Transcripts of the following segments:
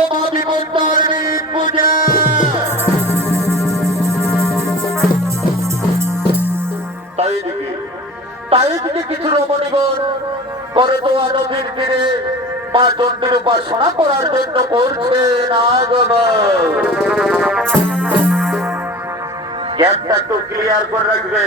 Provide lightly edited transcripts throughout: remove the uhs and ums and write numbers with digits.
ওমা বিপত্তারিণী পূজা। তাই দিকে কিছু রমণীগণ করে তো নদীর তীরে মা চণ্ডীর উপাসনা করার জন্য করছে না গ্যাপটা একটু ক্লিয়ার করে রাখবে।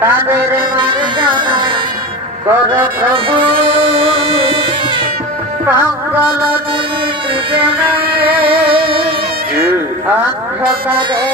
তাদের মার্জনা কর প্রভু মঙ্গল দিনে অন্ধকারে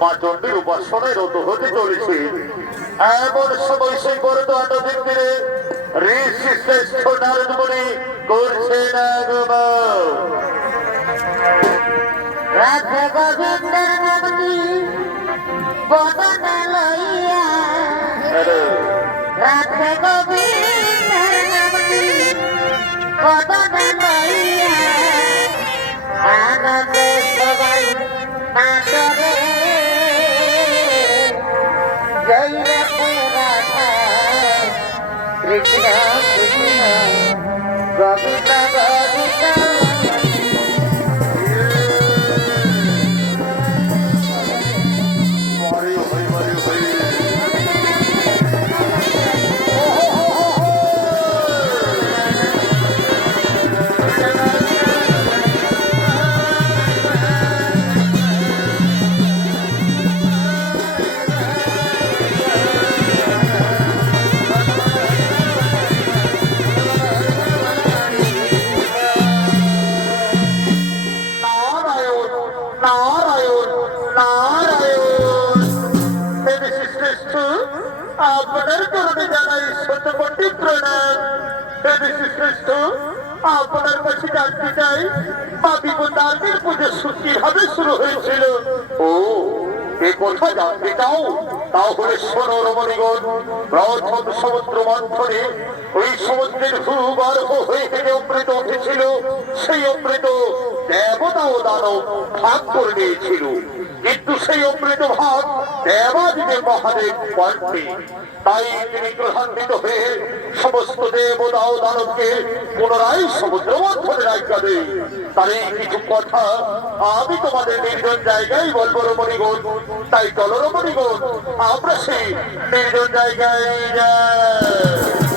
মা চণ্ডীর উপাসনায় রত হতে চলেছে। এমন সময় সেই বড় নদীর তীরে ঋষি শ্রেষ্ঠ নারদ মুনি করছে রাধে গোবিন্দের নামটি বদনে লইয়া রাধে গোবিন্দের নামটি বদনে লইয়া আনন্দে সবাই নাচরে জয় রাধে রাধা কৃষ্ণ কৃষ্ণ গোবিন্দ গোবিন্দ। আপনার চরণে জানাই শতকোটি প্রণাম। শ্রেষ্ঠ আপনার কাছে জানতে চাই মা বিপত্তারিণীর পুজো কিভাবে শুরু হয়েছিল? ও এ কথা জানতে চাও? তাহলে শোনো রমণীগণ, প্রথম সমুদ্র মন্থনে ওই সমুদ্রের ভূগর্ভ হয়ে থেকে অমৃত উঠেছিল। সেই অমৃত দেবতা ও দানব ভাগ করে নিয়েছিল, কিন্তু সেই অমৃত ভাগ দেবাদিদেব মহাদেব পাননি। তাই তিনি ক্রোধান্বিত হয়ে সমস্ত দেবতা ও দানবকে পুনরায় সমুদ্র মন্থনে রাখা দেয়। তার এই কিছু কথা আমি তোমাদের নির্জন জায়গায় বলবো রমণীগণ। তাই চলো রমণীগণ, আমরা সেই নির্জন জায়গায় যাই।